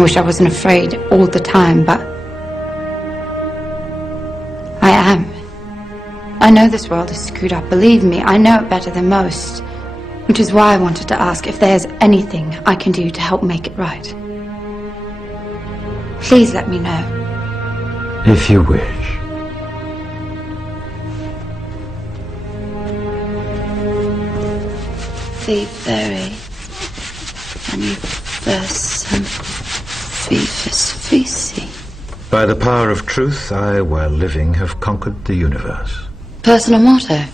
I wish I wasn't afraid all the time, but I am. I know this world is screwed up, believe me, I know it better than most. Which is why I wanted to ask if there's anything I can do to help make it right. Please let me know. If you wish. Fee Fairy, Anniversum, Fifus Fisi. By the power of truth, I, while living, have conquered the universe. Personal motto?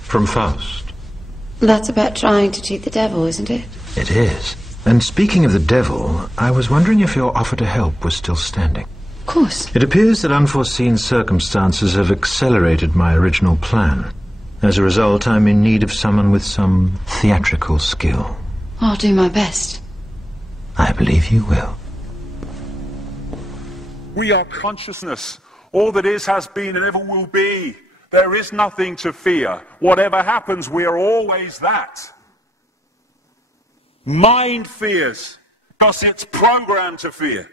From Faust. That's about trying to cheat the devil, isn't it? It is. And speaking of the devil, I was wondering if your offer to help was still standing. Of course. It appears that unforeseen circumstances have accelerated my original plan. As a result, I'm in need of someone with some theatrical skill. I'll do my best. I believe you will. We are consciousness. All that is, has been, and ever will be. There is nothing to fear. Whatever happens, we are always that. Mind fears, because it's programmed to fear.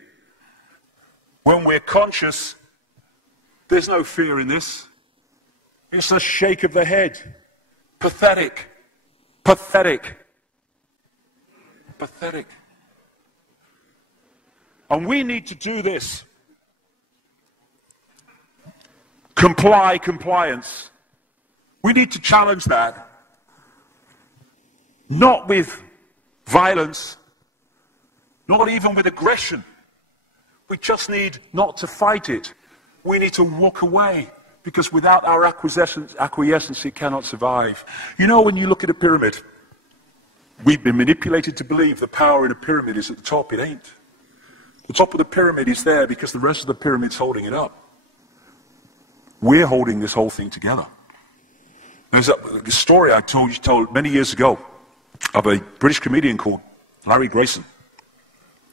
When we're conscious, there's no fear in this. It's a shake of the head. Pathetic. Pathetic. Pathetic. And we need to do this. Compliance. We need to challenge that. Not with violence, not even with aggression. We just need not to fight it. We need to walk away, because without our acquiescence, it cannot survive. You know, when you look at a pyramid, we've been manipulated to believe the power in a pyramid is at the top. It ain't. The top of the pyramid is there because the rest of the pyramid's holding it up. We're holding this whole thing together. There's a story I told many years ago of a British comedian called Larry Grayson,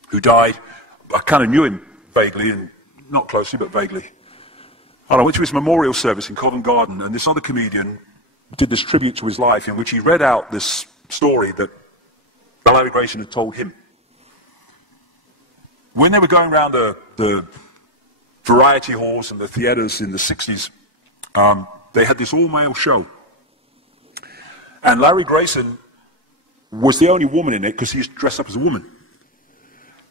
who died. I kind of knew him vaguely, and not closely, but vaguely. And I went to his memorial service in Covent Garden, and this other comedian did this tribute to his life in which he read out this story that Larry Grayson had told him. When they were going around the variety halls and the theatres in the 60s, they had this all-male show. And Larry Grayson was the only woman in it because he's dressed up as a woman.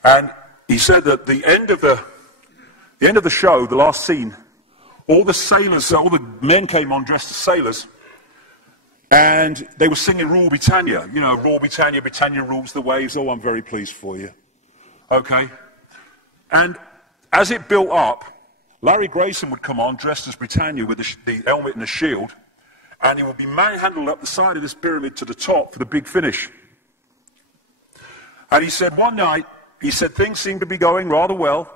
And he said that the end of the show, the last scene, all the sailors, all the men came on dressed as sailors, and they were singing Rule Britannia. You know, Rule Britannia, Britannia rules the waves. Oh, I'm very pleased for you. Okay? And as it built up, Larry Grayson would come on dressed as Britannia with the helmet and the shield, and he would be manhandled up the side of this pyramid to the top for the big finish. And he said one night, he said things seemed to be going rather well.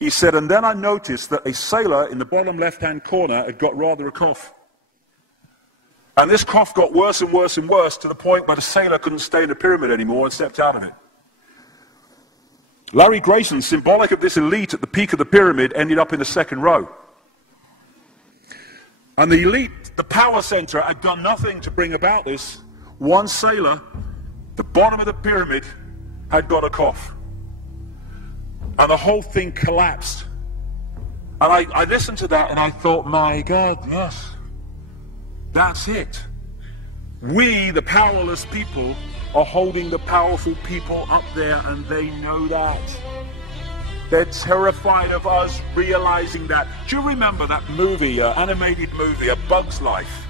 He said, and then I noticed that a sailor in the bottom left-hand corner had got rather a cough. And this cough got worse and worse and worse to the point where the sailor couldn't stay in the pyramid anymore and stepped out of it. Larry Grayson, symbolic of this elite at the peak of the pyramid, ended up in the second row. And the elite, the power center, had done nothing to bring about this. One sailor, the bottom of the pyramid, had got a cough. And the whole thing collapsed. And I listened to that and I thought, my God, yes, that's it. We, the powerless people, are holding the powerful people up there, and they know that. They're terrified of us realizing that. Do you remember that movie, animated movie, A Bug's Life?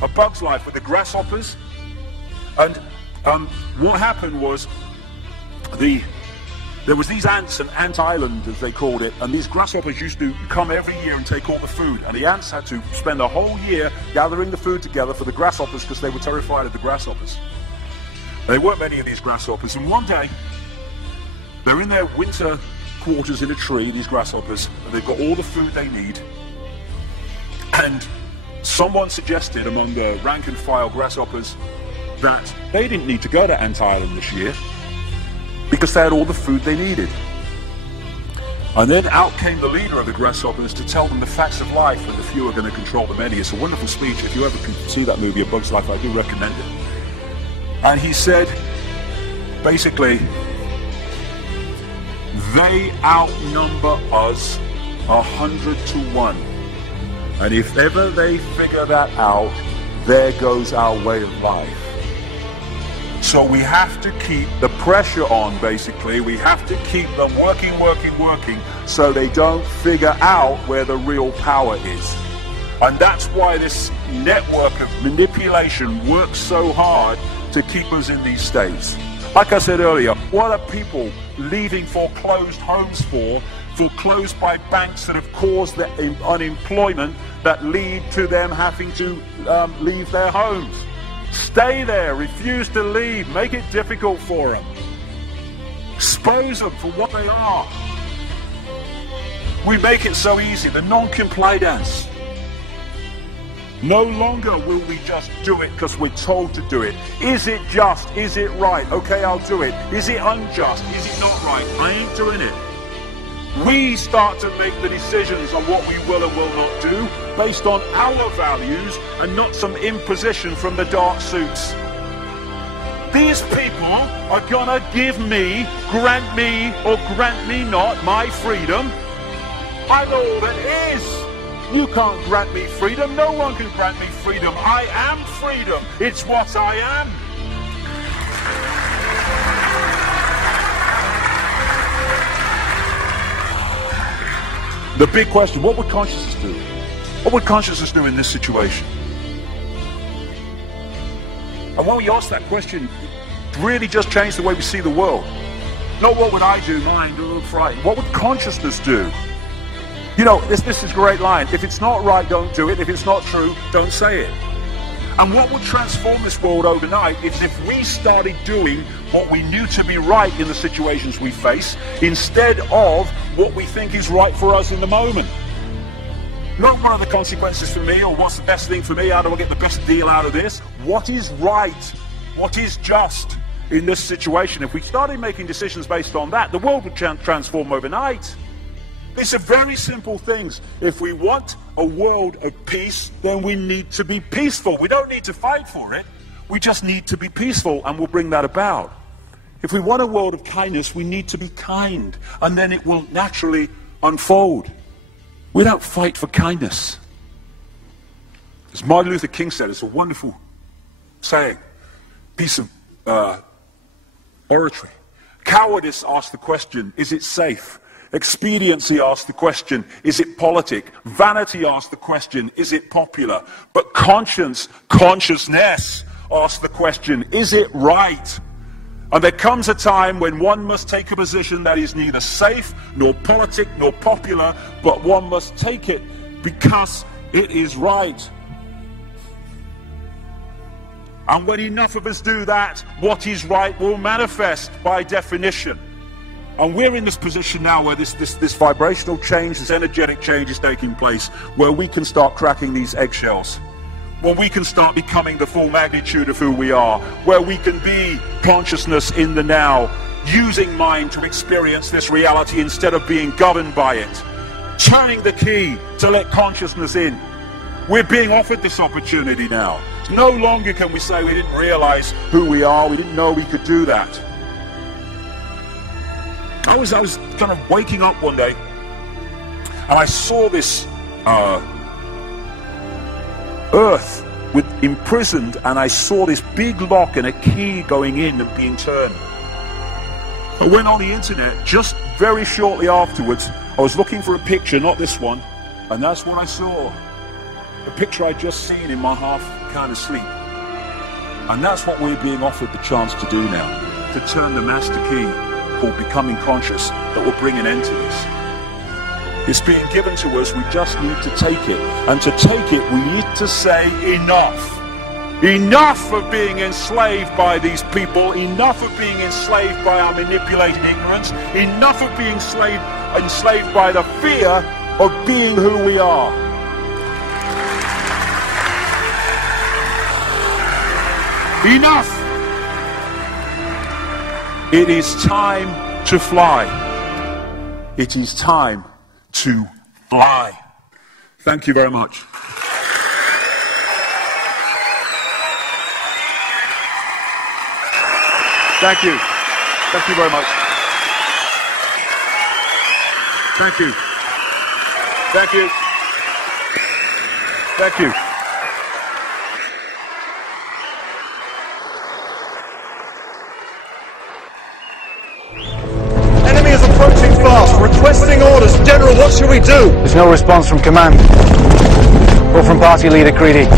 A Bug's Life with the grasshoppers? And what happened was, there was these ants, an ant island as they called it, and these grasshoppers used to come every year and take all the food, and the ants had to spend a whole year gathering the food together for the grasshoppers because they were terrified of the grasshoppers. There weren't many of these grasshoppers, and one day they're in their winter quarters in a tree, these grasshoppers, and they've got all the food they need, and someone suggested among the rank and file grasshoppers that they didn't need to go to Ant Island this year because they had all the food they needed. And then out came the leader of the grasshoppers to tell them the facts of life, and the few are going to control the many. It's a wonderful speech. If you ever can see that movie, A Bug's Life, I do recommend it. And he said, basically, They outnumber us 100 to 1. And if ever they figure that out, there goes our way of life. So we have to keep the pressure on, basically. We have to keep them working, so they don't figure out where the real power is. And that's why this network of manipulation works so hard to keep us in these states. Like I said earlier, what are people leaving foreclosed homes for? Foreclosed by banks that have caused the unemployment that lead to them having to leave their homes. Stay there, refuse to leave, make it difficult for them. Expose them for what they are. We make it so easy, the non-compliance. No longer will we just do it because we're told to do it. Is it just? Is it right? Okay, I'll do it. Is it unjust? Is it not right? I ain't doing it. We start to make the decisions on what we will and will not do based on our values and not some imposition from the dark suits. These people are gonna give me, grant me, or grant me not my freedom. I'm all that is. You can't grant me freedom. No one can grant me freedom. I am freedom. It's what I am. The big question, what would consciousness do? What would consciousness do in this situation? And when we ask that question, it really just changed the way we see the world. Not what would I do, mind, or frightened. What would consciousness do? You know, this is a great line. If it's not right, don't do it. If it's not true, don't say it. And what would transform this world overnight is if we started doing what we knew to be right in the situations we face, instead of what we think is right for us in the moment. Not what are the consequences for me, or what's the best thing for me, how do I get the best deal out of this? What is right? What is just in this situation? If we started making decisions based on that, the world would transform overnight. These are very simple things. If we want a world of peace, then we need to be peaceful. We don't need to fight for it. We just need to be peaceful, and we'll bring that about. If we want a world of kindness, we need to be kind, and then it will naturally unfold. We don't fight for kindness. As Martin Luther King said, it's a wonderful saying, piece of oratory. Cowardice asks the question, is it safe? Expediency asks the question, is it politic? Vanity asks the question, is it popular? But consciousness asks the question, is it right? And there comes a time when one must take a position that is neither safe, nor politic, nor popular, but one must take it because it is right. And when enough of us do that, what is right will manifest by definition. And we're in this position now where this vibrational change, this energetic change is taking place, where we can start cracking these eggshells, where we can start becoming the full magnitude of who we are, where we can be consciousness in the now, using mind to experience this reality instead of being governed by it, turning the key to let consciousness in. We're being offered this opportunity now. No longer can we say we didn't realize who we are, we didn't know we could do that. I was kind of waking up one day, and I saw this earth imprisoned, and I saw this big lock and a key going in and being turned. I went on the internet just very shortly afterwards. I was looking for a picture, not this one, and that's what I saw. The picture I'd just seen in my half kind of sleep. And that's what we're being offered the chance to do now, to turn the master key called becoming conscious that will bring an end to this. It's being given to us, we just need to take it. And to take it, we need to say enough. Enough of being enslaved by these people, enough of being enslaved by our manipulated ignorance, enough of being enslaved by the fear of being who we are. Enough! It is time to fly. It is time to fly. Thank you very much. Thank you. Thank you very much. Thank you. Thank you. Thank you. Enemy is approaching fast, requesting orders. General, what should we do? There's no response from command or from party leader Creedy.